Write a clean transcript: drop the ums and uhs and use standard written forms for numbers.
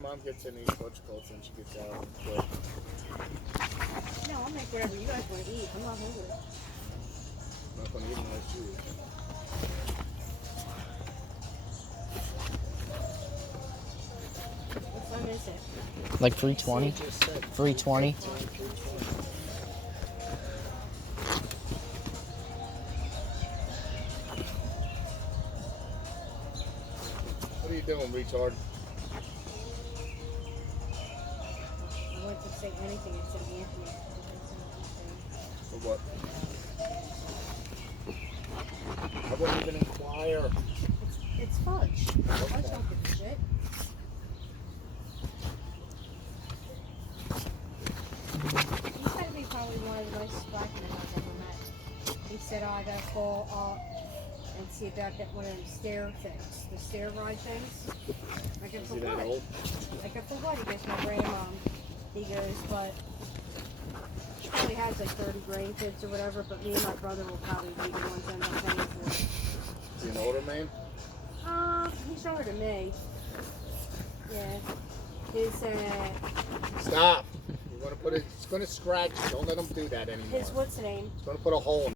Mom gets in these butch colts and she gets out quick. No, I'll make whatever you guys want to eat. I'm not hungry. I'm not gonna eat unless you eat. What time is it? Like 320? 320? What are you doing, retard? I wouldn't say anything except Anthony. For what? I wouldn't even inquire. It's fudge. Fudge don't give a shit. He's got to be probably one of the nicest black men I've ever met. He said, oh, I got to call and see about getting one of them stair things. The stair ride things. I go, Is for he that what? old? I go, for what? He goes, my grandmom. He goes, but she probably has like 30 grandkids or whatever, but me and my brother will probably be the ones that end up paying for it. Is he an older man? He's younger than me. Yeah. His, Stop. You're gonna put it. It's gonna scratch. Don't let him do that anymore. his what's the name? It's gonna put a hole in